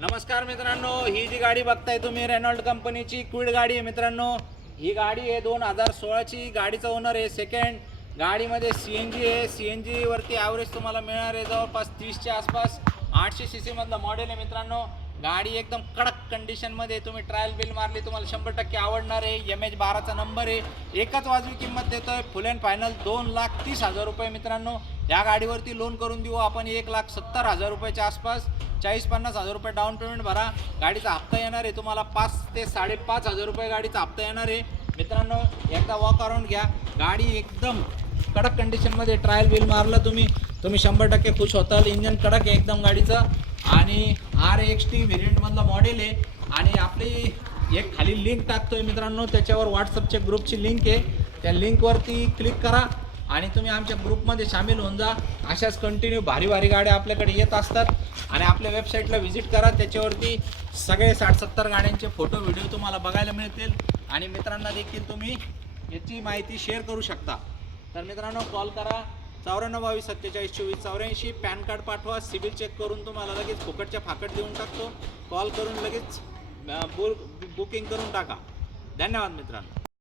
नमस्कार मित्रांनो, ही जी गाडी बघताय तुम्ही रेनॉल्ड कंपनीची क्विड गाडी आहे मित्रांनो। ही गाडी आहे 2016ची, गाडीचा ओनर आहे सेकंड। गाडीमध्ये सीएनजी आहे, सीएनजी वरती ॲव्हरेज तुम्हाला मिळणार आहे जवळपास 30च्या आसपास। 800 सीसी मधलं मॉडेल आहे मित्रांनो। गाडी एकदम कडक कंडिशनमध्ये, तुम्ही ट्रायल बिल मारली तुम्हाला 100% आवडणार आहे। MH12चा नंबर आहे, एकच वाजवी किंमत देतोय, फुल अँड फायनल 2,30,000 रुपये मित्रांनो। या गाडीवरती लोन करून देऊ आपण 1,70,000 रुपयाच्या आसपास। 40-50,000 रुपये डाऊन पेमेंट भरा। गाडीचा हप्ता येणार आहे तुम्हाला 5 ते 5,500 रुपये गाडीचा हप्ता येणार आहे मित्रांनो। एकदा वॉक अराउंड घ्या, गाडी एकदम कडक कंडिशनमध्ये, ट्रायल बिल मारलं तुम्ही 100% खुश होताल। इंजन कडक आहे एकदम गाडीचं आणि RXT व्हेरियंटमधलं मॉडेल आहे। आणि आपली एक खाली लिंक टाकतोय मित्रांनो, त्याच्यावर व्हॉट्सअपच्या ग्रुपची लिंक आहे, त्या लिंकवरती क्लिक करा आणि तुम्ही आमच्या ग्रुपमध्ये सामील होऊन जा। अशाच कंटिन्यू भारी भारी गाड्या आपल्याकडे येत असतात। आणि आपल्या वेबसाईटला व्हिजिट करा, त्याच्यावरती सगळे 60-70 गाड्यांचे फोटो व्हिडिओ तुम्हाला बघायला मिळतील आणि मित्रांना देखील तुम्ही याची माहिती शेअर करू शकता। तर मित्रांनो कॉल करा 9422472484, पॅन कार्ड पाठवा, सिबिल चेक करून तुम्हाला लगेच फुकटच्या फाकट देऊन टाकतो। कॉल करून लगेच बुकिंग करून टाका। धन्यवाद मित्रांनो।